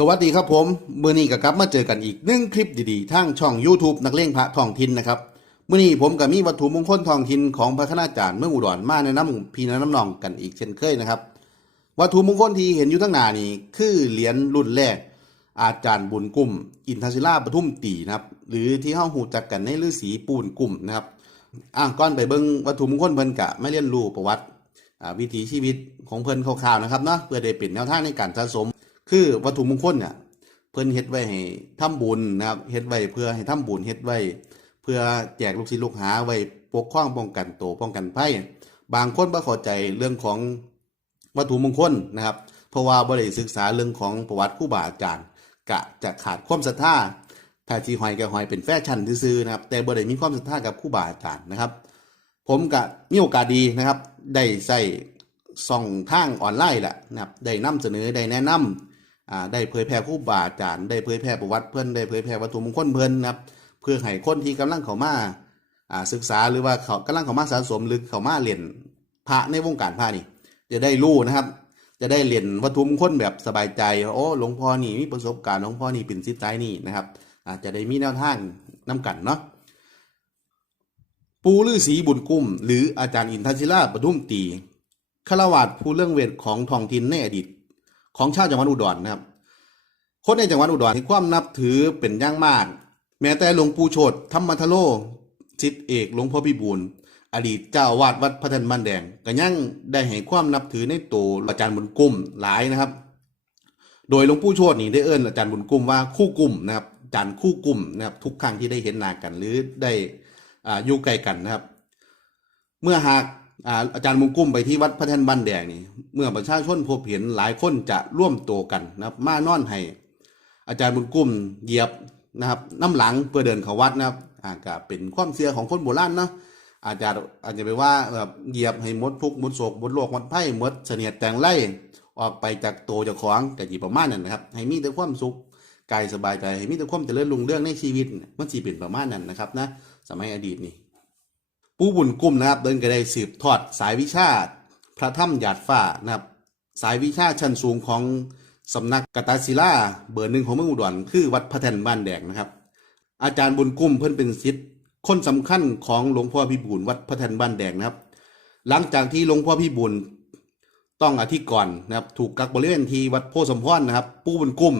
สวัสดีครับผม มือนี้ก็กลับมาเจอกันอีกหนึ่งคลิปดีๆทางช่อง YouTube นักเลงพระทองถิ่นนะครับมือนี้ผมกับมีวัตถุมงคลทองถิ่นของพระคณาจารย์เมืองอุดรมาในน้ำพี่น้ำนองกันอีกเช่นเคยนะครับวัตถุมงคลที่เห็นอยู่ทั้งหน้านี่คือเหรียญรุ่นแรก อาจารย์บุญกุ่มอินทศิลาปทุมตีนะครับหรือที่เฮาหูจักกันในฤาษีปูนกุ่มนะครับอะก่อนไปเบิ่งวัตถุมงคลเพิ่นกะไม่เรียนรู้ประวัติวิถีชีวิตของเพิ่นคร่าวๆนะครับเนาะเพื่อได้เป็นแนวทางในการสะสม คือวัตถุมงคลเนี่ยเพิ่นเฮ็ดไว้ให้ทำบุญนะครับเฮ็ดไว้เพื่อให้ทำบุญเฮ็ดไว้ เพื่อแจกลูกศิษย์ลูกหาไว้ปกป้องป้องกันตัวป้องกันภัยบางคนบ่เข้าใจเรื่องของวัตถุมงคลนะครับ เพราะว่าบ่ได้ศึกษาเรื่องของประวัติครูบาอาจารย์กะจะขาดความศรัทธาถ้าที่หอยก็หอยเป็นแฟชั่นซื่อๆนะครับ แต่บ่ได้มีความศรัทธากับครูบาอาจารย์นะครับ ผมก็มีโอกาสดีนะครับ ได้ใช้ช่องทางออนไลน์แหละนะครับได้นำเสนอได้แนะนำอ่า ได้เผยแพร่คู่บาอาจารย์ได้เผยแพร่ประวัติเพื่อนได้เผยแพร่วัตถุมงคลเพื่อนนะครับเพื่อให้คนที่กำลังเข้ามาศึกษาหรือว่าเขากำลังเข้ามาสะสมหรือเข้ามาเรียนพระในวงการพระนี่ จะได้รู้นะครับ จะได้เรียนวัตถุมงคลแบบสบายใจโอ้หลวงพ่อนี่มีประสบการณ์หลวงพ่อนี่เป็นสิทธิ์ใจนี่นะครับอาจจะได้มีแนวทางนำกันเนาะปูฤาษีบุญกุ้ม หรืออาจารย์อินทศิลาปทุมตีฆราวาสผู้เรื่องเวทของทองถิ่นในอดีต ของชาวจังหวัดอุดรนะครับ คนในจังหวัดอุดรที่ความนับถือเป็นอย่างมาก แม้แต่หลวงปู่โชตธรรมทโลสิทธิเอกหลวงพ่อพิบูลอดีตเจ้าอาวาดวัดพระทันบ้านแดงก็ยังได้ให้ความนับถือในตัวอาจารย์บุญกุ้มหลายนะครับ โดยหลวงปู่โชตนี่ได้เอิ้นอาจารย์บุญกุ้มว่าคู่กลุ่มนะครับอาจารย์คู่กลุ่มนะครับ ทุกครั้งที่ได้เห็นหน้ากันหรือได้ออยู่ใกล้กันนะครับ เมื่อหาก อาจารย์มุงกุ้มไปที่วัดพระแท่นบ้านแดงนี่ เมื่อประชาชนพบเห็นหลายคนจะร่วมตัวกันนะครับ มานอนให้อาจารย์บุญกุ้มเหยียบนะครับน้ำหลังเพื่อเดินเข้าวัดนะครับอ่าก็เป็นความเชื่อของคนโบราณเนาะอาจจะอาจจะไปว่าแบบเหยียบให้หมดทุกหมดโศกหมดโรคหมดภัยหมดเสนียดแต่งไล่ออกไปจากโตจ้าของแต่จีประมาณนั้นนะครับ ให้มีแต่ความสุขกายสบายใจให้มีแต่ความเจริญรุ่งเรื่องในชีวิตมันสีเป็นประมาณนั้นนะครับนะสมัยอดีตนี่ ผู้บุญกลุ่มนะครับเดินก็ได้สืบทอดสายวิชาพระถ้ำหยาดฟ้านะครับ สายวิชาชั้นสูงของสำนักกตาศิลาเบอร์หนึ่งของเมืองอุดรคือวัดพระแท่นบ้านแดงนะครับ อาจารย์บุญกุ้มเพิ่นเป็นศิษย์คนสำคัญของหลวงพ่อพิบูลวัดพระแท่นบ้านแดงนะครับ หลังจากที่หลวงพ่อพิบูลต้องอธิกรนะครับ ถูกกักบริเวณที่วัดโพธิ์สมพรนะครับ ปู่บุญกุ้ม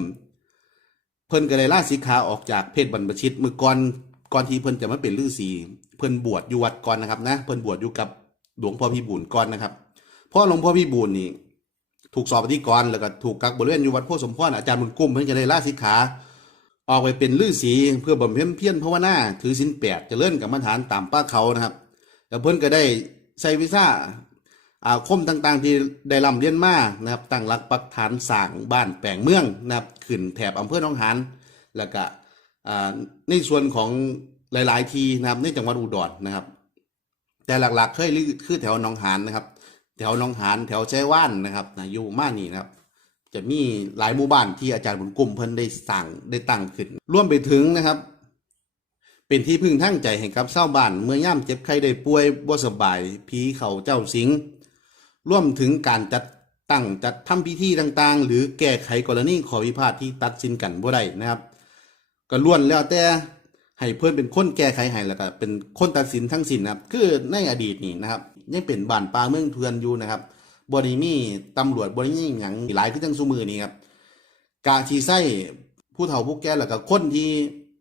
เพิ่นก็เลยล่าสิกขาออกจากเพศบรรพชิตเมื่อก่อนก่อนที่เพิ่นจะมาเป็นฤาษี เพิ่นบวชอยู่วัดก่อนนะครับนะ เพิ่นบวชอยู่กับหลวงพ่อพี่บุญก่อนนะครับพราะหลวงพ่อพี่บุญนี่ถูกสอบปฏิกรแล้วก็ถูกกักบริเวณอยู่วัดโพธิ์สมพรอาจารย์บุญกุ้มเพิ่นก็เลยลาสิกขา ออกไปเป็นฤาษีเพื่อบำเพ็ญเพียรภาวนาถือศีลแปดจะเจริญกรรมฐานตามป้าเขานะครับ แล้วเพิ่นก็ได้ใช้วิชาอาคมต่างๆ ที่ได้ร่ำเรียนมานะครับตั้งหลักปักฐานสร้างบ้านแปลงเมืองนะครับขึ้นแถบอำเภอหนองหานแล้วก็ในส่วนของ หลาย ๆ ทีนะครับในจังหวัดอุดรนะครับ แต่หลักๆ เคยคือแถวหนองหานนะครับ แถวหนองหานแถวแจ้ว่านนะครับนะอยู่มานี่นะครับ จะมีหลายหมู่บ้านที่อาจารย์บุญกลุ่มเพิ่นได้สั่งได้ตั้งขึ้นร่วมไปถึงนะครับ เป็นที่พึ่งทั้งใจให้กับชาวบ้านเมื่อย่ำเจ็บไข้ได้ป่วยบ่สบายผีเขาเจ้าสิงร่วมถึงการจัดตั้งจัดทำพิธีต่างๆ หรือแก้ไขกรณีขอวิพาทที่ตัดสินกันบ่ได้นะครับ ก็ล้วนแล้วแต่ ให้เพื่อนเป็นคนแก้ไขให้แล้วก็เป็นคนตัดสินทั้งสิ้นนะครับ คือในอดีตนี่นะครับยังเป็นบ้านป่าเมืองเถื่อนอยู่นะครับบริมีตำรวจบริมีหยังหลายคือจังซุมือนี่ครับกาชีไส้ผู้เฒ่าผู้แก่แล้วก็คนที่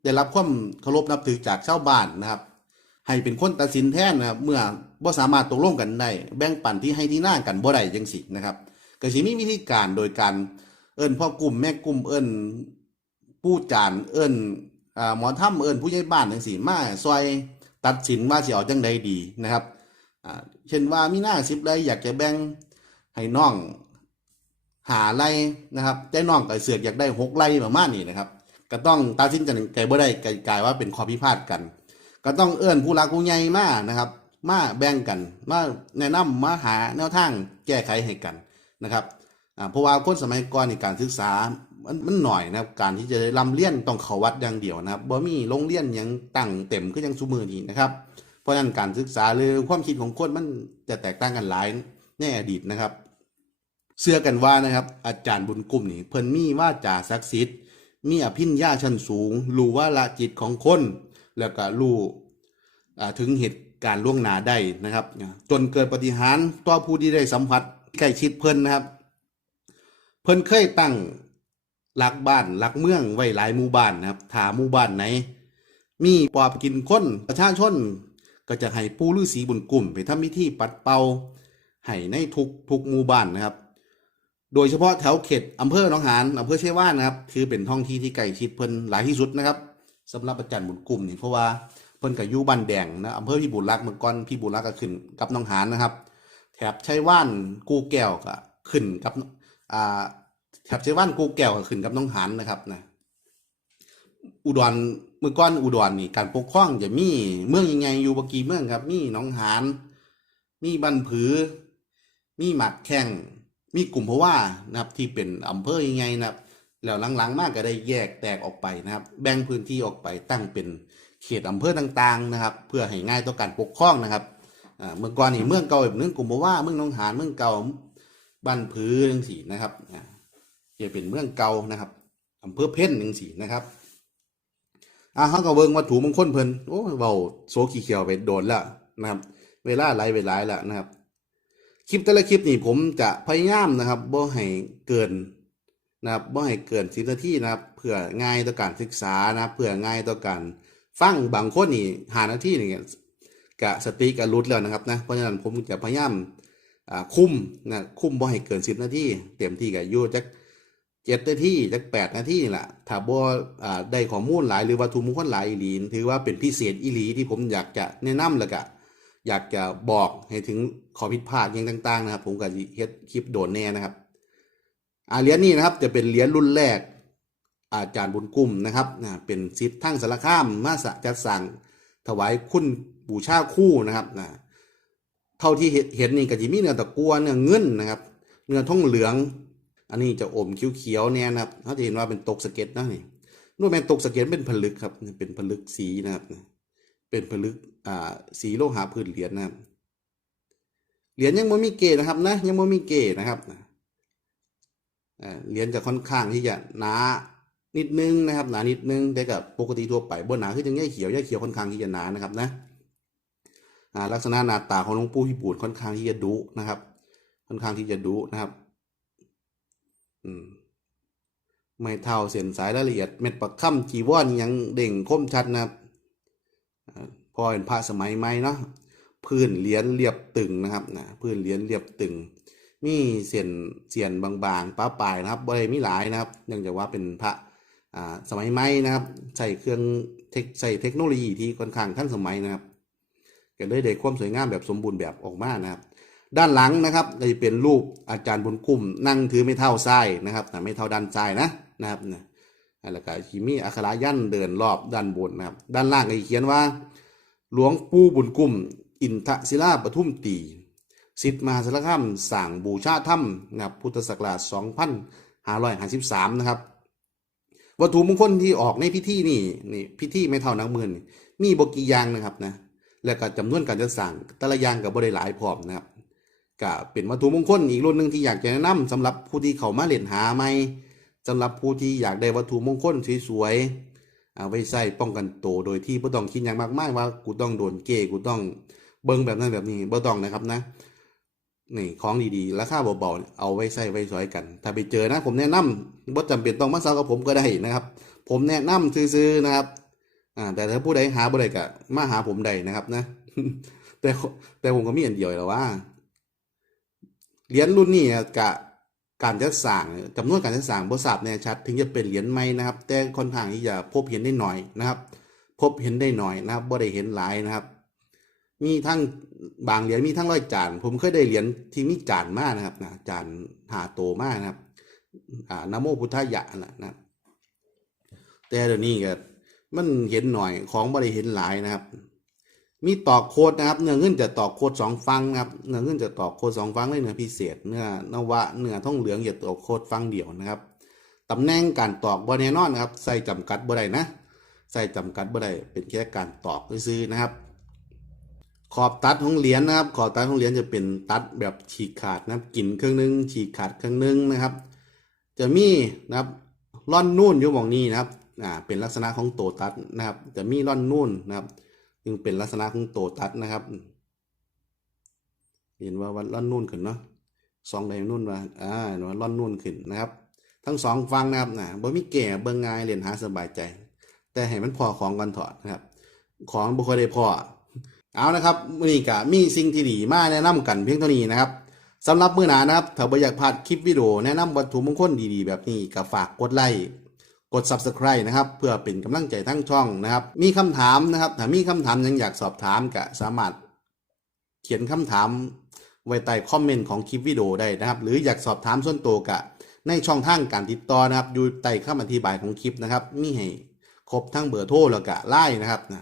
ได้รับความเคารพนับถือจากชาวบ้านนะครับ ให้เป็นคนตัดสินแทนนะครับเมื่อบ่สามารถตกลงกันได้แบ่งปันที่ให้ที่หน้ากันบ่ได้จังสินะครับก็สิมีวิธีการโดยการเอิ้นพ่อกลุ่มแม่กลุ่มเอิ้นผู้จานเอิ้น อ่าหมอถ้ำเอิ้นผู้ใหญ่บ้านจังสิมาซอยตัดสินว่าสิเอาจังใดดีนะครับอ่าเช่นว่ามีหน้า10ไร่อยากจะแบ่งให้น้องหาไรนะครับแต่น้องก็เสือกอยากได้หกไรประมาณนี้นะครับ ก็ต้องตัดสินกันไกลบ่ได้ไกลายว่าเป็นข้อพิพาทกัน ก็ต้องเอื้อนผู้หลักผู้ใหญ่มานะครับ มาแบ่งกันมาแนะนำมาหาแนวทางแก้ไขให้กันนะครับเพราะว่าคนสมัยก่อนในการศึกษา มันมันหน่อยนะครับการที่จะได้ลำเลียนต้องเขาวัดอย่างเดียวนะครับบ่มีโรงเรียนยังตั้งเต็มก็ยังซุมือนี้นะครับ เพราะฉะนั้นการศึกษาหรือความคิดของคนมันจะแตกต่างกันหลายในอดีตนะครับ เชื่อกันว่านะครับ อาจารย์บุญกลุ่มนี่เพิ่นมีว่าจ่าศักดิ์สิทธิ์มีอภิญญาชั้นสูง รู้ว่าละจิตของคน แล้วก็รู้ถึงเหตุการณ์ล่วงหน้าได้นะครับ จนเกิดปฏิหารต่อผู้ที่ได้สัมผัสใกล้ชิดเพิ่นนะครับ เพิ่นเคยตั้ง ลักบ้านหลักเมืองไว้หลายหมู่บ้านนะครับถ้าหมู่บ้านไหน มีปอบกินคนประชาชน ก็จะให้ปู่ฤาษีบุญกลุ่มไปทำพิธีปัดเป่าให้ในทุกทุกหมู่บ้านนะครับ โดยเฉพาะแถวเขตอำเภอหนองหานอำเภอเชว่านนะครับคือเป็นท้องที่ที่ใกล้ชิดเพิ่นหลายที่สุดนะครับสำหรับอาจารย์บุญกลุ่มนี่เพราะว่าเพิ่นกับยู่บ้านแดงนะอำเภอพี่บุญรักเมื่อก่อนพี่บุญรักก็ขึ้นกับหนองหานนะครับ แถบชัยว่านกูแก้วก็ขึ้นกับอ่า แถบชัยว่านกูแก้วก็ขึ้นกับน้องหานนะครับนะอุดรเมื่อก่อนอุดรนี่การปกครองจะมีเมืองยังไงอยู่บกีเมืองครับ มีหนองหานมีบันผือ มีหมักแข้งมีกลุ่มเพราะว่านะครับที่เป็นอำเภอยังไงนะครับแล้วหลังๆมากก็ได้แยกแตกออกไปนะครับ แบ่งพื้นที่ออกไปตั้งเป็นเขตอำเภอต่างๆนะครับ เพื่อให้ง่ายต่อการปกครองนะครับเมื่อก่อนนี่เมืองเก่าแบบนึงกลุ่มเพราะว่าเมืองหนองหานเมืองเก่าบ้านผือจังสี่นะครับ จะเป็นเมืองเก่านะครับอำเภอเพ่นจังสี่นะครับอ่าเขาก็เบิ่งวัตถุมงคลเพิ่นโอ้เว้าโซขี้เขียวไปโดนล้วนะครับ เวลาไหลไปหลายล้วนะครับ คลิปแต่ละคลิปนี่ผมจะพยายามนะครับบ่ให้เกินนะครับบ่ให้เกินสิบนาทีนะครับเพื่อง่ายต่อการศึกษานะเพื่อง่ายต่อการฟังบางคนนี่หานาทีนี่กะสติกะรุดแล้วนะครับนะเพราะฉะนั้นผมจะพยายามอ่าคุ้มนะคุ้มบ่ให้เกินสิบนาทีเต็มที่ก็อยู่จัก เจ็ดนาทีจากแปดนาทีนี่แหละถ้าบอ่าได้ข้อมูลหลายหรือวัตถุมงคลหลายอีหลีนถือว่าเป็นพิเศษอีหลีที่ผมอยากจะแนะนำแล้วก็อยากจะบอกให้ถึงข้อผิดพลาดอย่างต่าง ๆ นะครับ ผมก็สิเฮ็ดคลิปโดนแน่นะครับอ่าเหรียญนี้นะครับจะเป็นเหรียญรุ่นแรก อาจารย์บุญกุ้มนะครับอ่าเป็นสิทธิ์ทั้งสารคามมาสะจัดสั่งถวายคุณบูชาคู่นะครับนะเท่าที่เห็นเห็นนี่ก็จะมีเนื้อตะกัวเนื้อเงินนะครับ เนื้อทองเหลือง อันนี้จะอมเขียวๆเนี่ยนะครับเขาจะเห็นว่าเป็นตกสะเก็ดนะนี่นู่นเป็นตกสะเก็ดเป็นผลึกครับเป็นผลึกสีนะครับ เป็นผลึกอ่าสีโลหะพื้นเหรียญนะครับเหรียญยังไม่มีเกณฑ์นะครับนะยังไม่มีเกณฑ์นะครับเหรียญจะค่อนข้างที่จะหนานิดนึงนะครับหนานิดนึงแต่กับปกติทั่วไปบนหนาคือจะง่ายเขียวย่าเขียวค่อนข้างที่จะหนานะครับนะลักษณะหน้าตาของหลวงปู่พิบูลค่อนข้างที่จะดุนะครับ ค่อนข้างที่จะดุนะครับ ไม่เท่าเส้นสายรายละเอียด เม็ดปักค่ำจีวรยังเด่งคมชัดนะครับพอเป็นพระสมัยใหม่เนาะพื้นเหรียญเรียบตึงนะครับนะพื้นเหรียญเรียบตึง มีเส้นเสียนบางๆป้าปลายนะครับบ่ได้มีหลายนะครับเนื่องจากว่าเป็นพระสมัยใหม่นะครับ ใส่เครื่องเทคใส่เทคโนโลยีที่ค่อนข้างทันสมัยนะครับก็เลยได้ความสวยงามแบบสมบูรณ์แบบออกมานะครับ ด้านหลังนะครับจะเป็นรูปอาจารย์บุญกุ้มนั่งถือไม่เท่าทรายนะครับแต่ไม่เท่าด้านซ้ายนะนะครับนะแล้วก็ขีมีอักขระยันเดินรอบด้านบนนะครับ ด้านล่างก็เขียนว่า หลวงปู่บุญกุ้มอินทศิลาปทุมตีสิทธิ์มหาสารคามสั่งบูชาถ้ำนะครับพุทธศักราช2553นะครับวัตถุมงคลที่ออกในพิธีนี่นี่พิธีไม่เท่านักมือนี่มีบกี่อย่างนะครับนะแล้วก็จำนวนการจัดสั่งแต่ละอย่างกับบริหลายพร้อมนะครับ ก็เป็นวัตถุมงคลอีกรุ่นหนึ่งที่อยากจะแนะนำสำหรับผู้ที่เขามาเล่นหาใหม่สำหรับผู้ที่อยากได้วัตถุมงคลสวยๆเอาไว้ใส่ป้องกันตัวโดยที่ไม่ต้องคิดอย่างมากมายว่ากูต้องโดนเกย์กูต้องเบิ้งแบบนั้นแบบนี้ไม่ต้องนะครับนะนี่ของดีๆ ราคาเบาๆเอาไว้ใส่ไว้สอยกัน ถ้าไปเจอนะผมแนะนำบ่จำเป็นต้องมาเซากับผมก็ได้นะครับ ผมแนะนำซื้อๆนะครับอ่าแต่ถ้าผู้ใดหาบ่ได้ก็มาหาผมได้นะครับนะ แต่แต่ผมก็มีอันเดียวแล้วว่า เหรียญรุ่นนี้กะการจัดสร้างจำนวนการจัดสร้างบ่ทราบแน่ชัด ถึงจะเป็นเหรียญใหม่นะครับ แต่ค่อนข้างที่จะพบเห็นได้หน่อยนะครับ พบเห็นได้หน่อยนะครับบ่ได้เห็นหลายนะครับ มีทั้งบางเหรียญมีทั้งร้อยจาน ผมเคยได้เหรียญที่มีจานมากนะครับนะจานหาโตมากนะครับอ่านโมพุทธยะนะนะครับแต่เดี๋ยวนี้ก็มันเห็นหน่อยของบ่ได้เห็นหลายนะครับ มีตอกโคดนะครับเนื้อเงินจะตอกโคดสองฟังนะครับเนื้อเงินจะตอกโคดสองฟังเลยเนื้อพิเศษเนื้อนวะเนื้อท่องเหลืองจะตอกโคดฟังเดียวนะครับตำแหน่งการตอกบ่แน่นอนนะครับ ใส่จำกัดบ่ได้นะ ใส่จำกัดบ่ได้เป็นแค่การตอกซื้อนะครับ ขอบตัดของเหรียญนะครับ ขอบตัดของเหรียญจะเป็นตัดแบบฉีกขาดนะครับกินเครื่องนึงฉีกขาดเครื่องนึงนะครับ จะมีนะครับร่อนนู่นอยู่มองนี้นะครับอ่าเป็นลักษณะของโตตัดนะครับ จะมีร่อนนู่นนะครับ จึงเป็นลักษณะของโตตัดนะครับ เห็นว่าวัดร่อนนู่นขึ้นเนาะสองใดนู่นว่าอ่าเห็นว่าร่อนนู่นขึ้นนะครับ ทั้งสองฟังนะครับนะบ่มีแก่เบิ่งง่ายเรียนหาสบายใจ แต่ให้มันพอของกันถอดนะครับ ของบ่ค่อยได้พอเอานะครับนี้ก็มีสิ่งที่ดีมาแนะนำกันเพียงเท่านี้นะครับสำหรับมื้อหน้านะครับถ้าบ่อยากพลาดคลิปวิดีโอแนะนำวัตถุมงคลดีๆ แบบนี้ก็ฝากกดไลค์ กด Subscribe นะครับ เพื่อเป็นกำลังใจทั้งช่องนะครับ มีคำถามนะครับถ้ามีคำถามยังอยากสอบถามก็สามารถเขียนคำถามไว้ใต้คอมเมนต์ของคลิปวิดีโอได้นะครับ หรืออยากสอบถามส่วนตัวกะในช่องทางการติดต่อนะครับ อยู่ใต้คำอธิบายของคลิปนะครับ มีให้ครบทั้งเบอร์โทรแล้วก็ไลน์นะครับนะ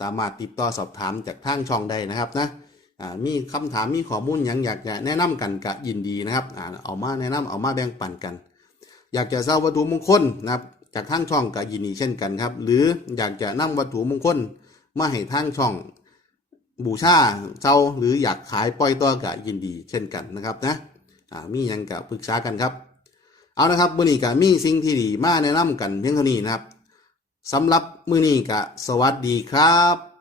สามารถติดต่อสอบถามจากทางช่องได้นะครับนะมีคำถามมีข้อมูลยังอยากจะแนะนำกันกะยินดีนะครับอเอามาแนะนำเอามาแบ่งปันกัน อยากจะเช่าวัตถุมงคลนะครับ จากทางช่องกะยินดีเช่นกันครับ หรืออยากจะนำวัตถุมงคลมาให้ทางช่องบูชาเจ้าหรืออยากขายปล่อยตัวก็ยินดีเช่นกันนะครับนะมียังกับปรึกษากันครับ เอานะครับมือนี้ก็มีสิ่งที่ดีมาแนะนำกันเพียงเท่านี้นะครับสำหรับมือนี้ก็สวัสดีครับ